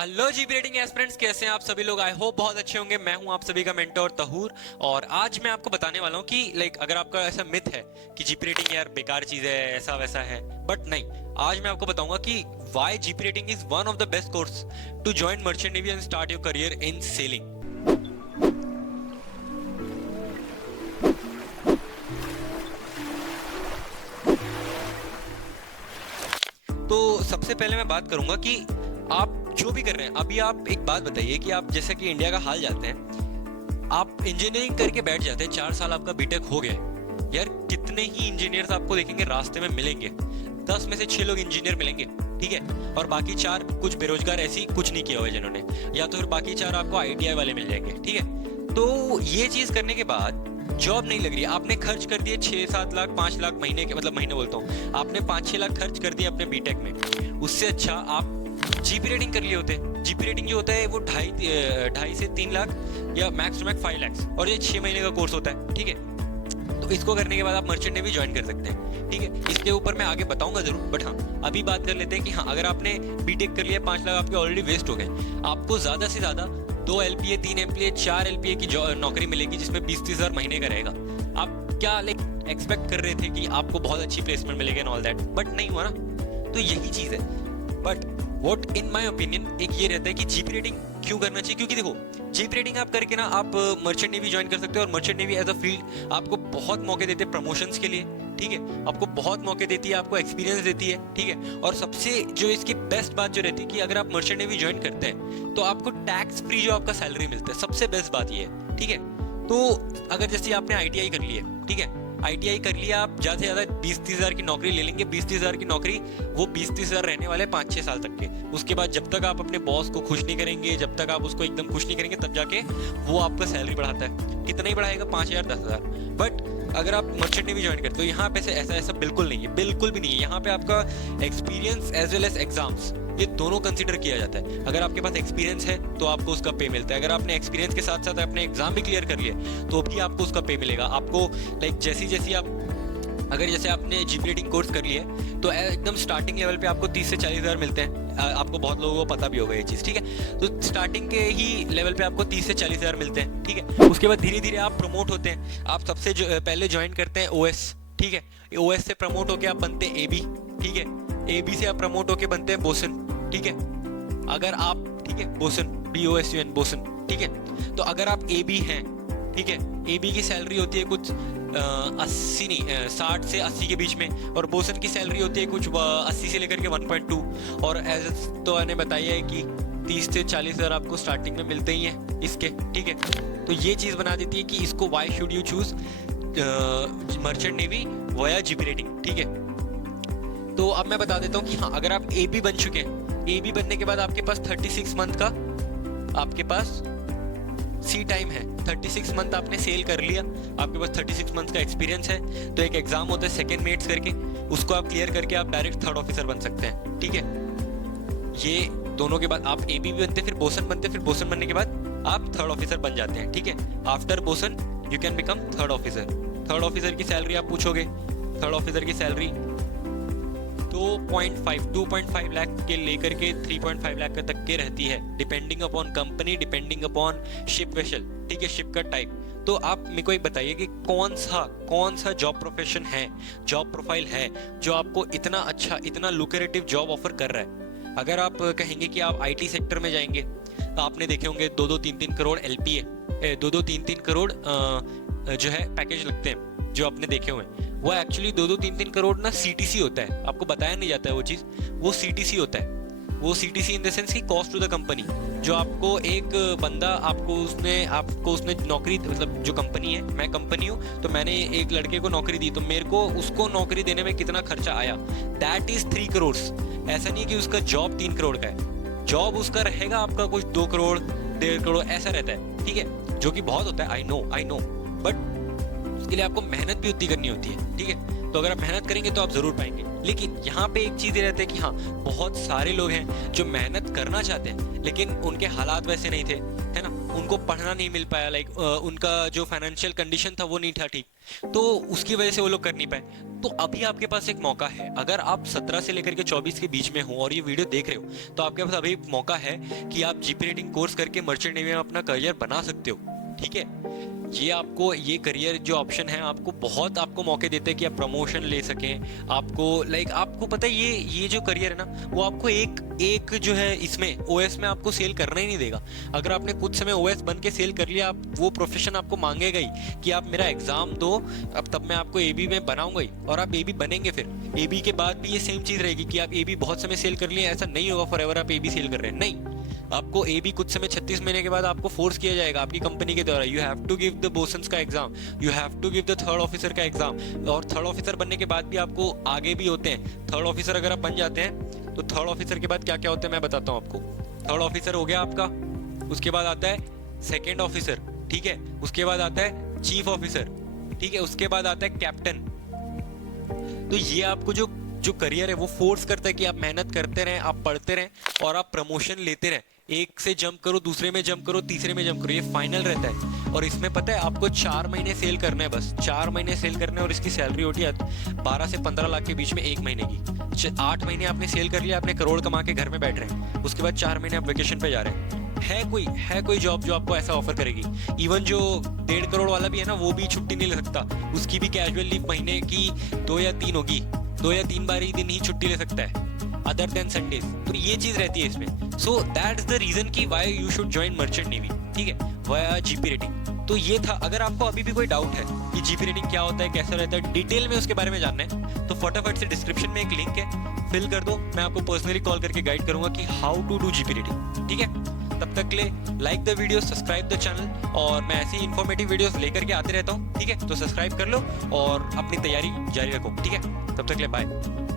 Hello जी rating aspirants, कैसे हैं आप सभी लोग। आई होप बहुत अच्छे होंगे। मैं हूं आप सभी का मेंटोर तहूर और आज मैं आपको बताने वाला हूं कि अगर आपका ऐसा मिथ है कि जीपी रेटिंग यार बेकार चीज है, ऐसा वैसा है, बट नहीं। आज मैं आपको बताऊंगा कि why GP rating is one of the best course to join merchant navy and start your career in sailing. तो सबसे पहले मैं बात करूंगा कि आप जो भी कर रहे हैं, अभी आप एक बात बताइए कि आप जैसे कि इंडिया का हाल जाते हैं, आप इंजीनियरिंग करके बैठ जाते हैं, 4 साल आपका बीटेक हो गया यार, कितने ही इंजीनियर्स आपको देखेंगे रास्ते में मिलेंगे। 10 में से 6 लोग इंजीनियर मिलेंगे, ठीक है, और बाकी 4 कुछ बेरोजगार ऐसी कुछ नहीं किया हुआ है जिन्होंने, या तो फिर बाकी 4 आपको आईटीआई वाले मिल जाएंगे, ठीक है। तो ये चीज करने के बाद जॉब नहीं लग रही, आपने खर्च कर दिए 6-7 लाख 5 लाख महीने के, मतलब महीने बोलता हूँ, आपने 5-6 लाख खर्च कर दिए अपने बीटेक में। उससे अच्छा आप जीपी रेटिंग कर लिए होते। जीपी रेटिंग जो होता है वो 2.5 से 3 लाख या मैक्स टू मैक्स 5 लाख, और ये 6 महीने का कोर्स होता है, ठीक है। तो इसको करने के बाद आप मर्चेंट नेवी ज्वाइन कर सकते हैं, ठीक है। इसके ऊपर मैं आगे बताऊंगा जरूर, बट हाँ अभी बात कर लेते हैं कि हाँ, अगर आपने बीटेक कर लिया, 5 लाख आपके ऑलरेडी वेस्ट हो गए, आपको ज्यादा से ज्यादा 2 एलपीए 3 एलपीए 4 एलपीए की नौकरी मिलेगी जिसमें 20-30 हजार महीने का रहेगा। आप क्या एक्सपेक्ट कर रहे थे कि आपको बहुत अच्छी प्लेसमेंट मिलेगी एंड ऑल दैट, बट नहीं हुआ ना। तो यही चीज है। But what in my opinion एक ये रहता है कि जीपी रेटिंग क्यों करना चाहिए, क्योंकि देखो जीपी रेटिंग आप करके ना आप मर्चेंट नेवी ज्वाइन कर सकते हो, और merchant navy as a field आपको बहुत मौके देते हैं प्रमोशंस के लिए, ठीक है। आपको बहुत मौके देती है, आपको एक्सपीरियंस देती है, ठीक है। और सबसे जो इसकी बेस्ट बात जो रहती है कि अगर आप मर्चेंट नेवी ज्वाइन करते हैं तो आपको टैक्स फ्री जो आपका सैलरी मिलता है, सबसे बेस्ट बात ये है, ठीक है। तो अगर जैसे आपने आईटीआई कर ली है, ठीक है, आईटीआई कर लिया, आप ज्यादा से ज्यादा 20-30 हजार की नौकरी ले लेंगे। 20-30 हजार की नौकरी, वो 20-30 हजार रहने वाले 5-6 साल तक के। उसके बाद जब तक आप अपने बॉस को खुश नहीं करेंगे, जब तक आप उसको एकदम खुश नहीं करेंगे, तब जाके वो आपका सैलरी बढ़ाता है। कितना ही बढ़ाएगा, 5,000 10,000। बट अगर आप मर्चेंट नेवी ज्वाइन करते हो, यहाँ पे से ऐसा बिल्कुल नहीं है, बिल्कुल भी नहीं है। यहाँ पे आपका experience as well as exams, ये दोनों कंसीडर किया जाता है। अगर आपके पास एक्सपीरियंस है तो आपको उसका पे मिलता है। अगर आपने एक्सपीरियंस के साथ साथ अपने एग्जाम भी क्लियर कर लिए तो भी आपको उसका पे मिलेगा। आपको जैसी आप, अगर जैसे आपने जीपी रेटिंग कोर्स कर लिया है तो एकदम स्टार्टिंग लेवल पे आपको 30 से 40 हजार मिलते हैं। आपको बहुत लोगों को पता भी होगा ये चीज, ठीक है। तो स्टार्टिंग के ही लेवल पे आपको 30 से 40 हजार मिलते हैं, ठीक है। उसके बाद धीरे धीरे आप प्रमोट होते हैं। आप सबसे पहले ज्वाइन करते हैं ओएस, ठीक है। ओएस से प्रमोट होके आप बनते हैं एबी, ठीक है। एबी से आप प्रमोट होके बनते हैं बोसन, ठीक है। अगर आप, ठीक है, बोसन, BOSUN, बोसन, ठीक है। तो अगर आप एबी हैं, ठीक है, एबी की सैलरी होती है कुछ 80 नहीं 60 से 80 के बीच में, और बोसन की सैलरी होती है कुछ 80 से लेकर के 1.2, और एज तो मैंने बताया है कि 30 से 40 हजार आपको स्टार्टिंग में मिलते ही हैं इसके, ठीक है। तो ये चीज बना देती है कि इसको why should you choose merchant navy via GP rating, ठीक है। तो अब मैं बता देता हूँ कि हाँ, अगर आप एबी बन चुके हैं, एबी बनने के बाद आपके पास 36 मंथ का आपके पास सी टाइम है। 36 मंथ आपने सेल कर लिया, आपके पास 36 मंथ का एक्सपीरियंस है, तो एक एग्जाम होता है सेकंड मेट्स करके, उसको आप क्लियर करके आप डायरेक्ट थर्ड ऑफिसर बन सकते हैं, ठीक है। ये दोनों के बाद आप एबी भी बनते, फिर बोसन बनते, फिर बोसन बनने के बाद आप थर्ड ऑफिसर बन जाते हैं, ठीक है। After boson you can become third officer. Third officer की सैलरी आप पूछोगे, थर्ड ऑफिसर की सैलरी 2.5 लाख के लेकर के 3.5 लाख तक के रहती है, depending upon company, depending upon ship vessel, ठीक है, शिप का टाइप। तो आप मेरे को एक बताइए कि कौन सा जॉब प्रोफेशन है, जॉब प्रोफाइल है जो आपको इतना अच्छा, इतना लुक्रेटिव जॉब ऑफर कर रहा है। अगर आप कहेंगे कि आप आईटी सेक्टर में जाएंगे तो आपने देखे होंगे 2-2 3-3 करोड़ एलपीए, 2-2 3-3 करोड़ जो है पैकेज लगते हैं, जो आपने देखे हुए हैं। वो एक्चुअली 2-2 3-3 करोड़ ना सीटीसी होता है, आपको बताया नहीं जाता है वो चीज, वो सीटीसी होता है। वो सीटीसी इन द सेंस की कॉस्ट टू द कंपनी, जो आपको एक बंदा आपको उसने नौकरी, मतलब जो कंपनी है, मैं कंपनी हूँ तो मैंने एक लड़के को नौकरी दी, तो मेरे को उसको नौकरी देने में कितना खर्चा आया, दैट इज 3 करोड़। ऐसा नहीं कि उसका जॉब 3 करोड़ का है, जॉब उसका रहेगा आपका कुछ 2 करोड़ 1.5 करोड़ ऐसा रहता है, ठीक है, जो कि बहुत होता है, आई नो, बट उसके लिए आपको मेहनत भी उतनी करनी होती है, ठीक है। तो अगर आप मेहनत करेंगे तो आप जरूर पाएंगे। लेकिन यहाँ पे एक चीज ये रहती है कि हाँ, बहुत सारे लोग हैं जो मेहनत करना चाहते हैं लेकिन उनके हालात वैसे नहीं थे, है ना, उनको पढ़ना नहीं मिल पाया, लाइक उनका जो फाइनेंशियल कंडीशन था वो नहीं था ठीक, तो उसकी वजह से वो लोग कर नहीं पाए। तो अभी आपके पास एक मौका है, अगर आप 17 से लेकर के 24 के बीच में हो और ये वीडियो देख रहे हो तो आपके पास अभी मौका है कि आप जीपी रेटिंग कोर्स करके मर्चेंट नेवी में अपना करियर बना सकते हो। ठीक है, ये आपको ये करियर जो ऑप्शन है आपको बहुत आपको मौके देते हैं कि आप प्रमोशन ले सकें, आपको लाइक आपको पता है ये जो करियर है ना वो आपको एक जो है इसमें ओएस में आपको सेल करना ही नहीं देगा। अगर आपने कुछ समय ओएस बन के सेल कर लिया, आप वो प्रोफेशन आपको मांगेगा ही कि आप मेरा एग्जाम दो, अब तब मैं आपको एबी में बनाऊंगा ही, और आप एबी बनेंगे। फिर एबी के बाद भी ये सेम चीज रहेगी कि आप एबी बहुत समय सेल कर लिए, ऐसा नहीं होगा फॉरएवर आप एबी सेल कर रहे हैं, नहीं, आपको एबी कुछ समय 36 महीने के बाद आपको फोर्स किया जाएगा आपकी कंपनी के द्वारा, you have to give the bosun's का exam, you have to give the third officer का एग्जाम। और थर्ड ऑफिसर बनने के बाद भी आपको आगे भी होते हैं। थर्ड ऑफिसर अगर आप बन जाते हैं तो थर्ड ऑफिसर के बाद क्या क्या होता है मैं बताता हूँ आपको। थर्ड ऑफिसर हो गया आपका, उसके बाद आता है सेकेंड ऑफिसर, ठीक है, उसके बाद आता है चीफ ऑफिसर, ठीक है, उसके बाद आता है कैप्टन। तो ये आपको जो करियर है वो फोर्स करता है कि आप मेहनत करते रहें, आप पढ़ते रहें और आप प्रमोशन लेते रहें। एक से जंप करो, दूसरे में जंप करो, तीसरे में जंप करो, ये फाइनल रहता है। और इसमें पता है आपको 4 महीने सेल करना है, बस 4 महीने सेल करना है, और इसकी सैलरी होती है 12 से 15 लाख के बीच में एक महीने की। 8 महीने आपने सेल कर लिया, आपने करोड़ कमा के घर में बैठ रहे हैं, उसके बाद 4 महीने आप वेकेशन पे जा रहे हैं। है कोई जॉब जो आपको ऐसा ऑफर करेगी? इवन जो 1.5 करोड़ वाला भी है ना, वो भी छुट्टी नहीं ले सकता, उसकी भी कैजुअल लीव महीने की 2 या 3 होगी, 2 या 3 बार ही दिन ही छुट्टी ले सकता है अदर देन संडेज। तो ये चीज रहती है इसमें। So that is the reason कि why you should join merchant navy, ठीक है, वाया जीपी रेटिंग। तो ये था। अगर आपको अभी भी कोई डाउट है कि जीपी रेटिंग क्या होता है, कैसा रहता है, डिटेल में उसके बारे में जानना है, तो फटाफट से डिस्क्रिप्शन में एक लिंक है, फिल कर दो, मैं आपको पर्सनली कॉल करके गाइड करूंगा कि how to do GP rating, ठीक है। तब तक के लिए like the video, subscribe the channel, और मैं ऐसी इन्फॉर्मेटिव वीडियोस लेकर के आते रहता हूँ, ठीक है। तो सब्सक्राइब कर लो और अपनी तैयारी जारी रखो, ठीक है। तब तक के लिए बाय।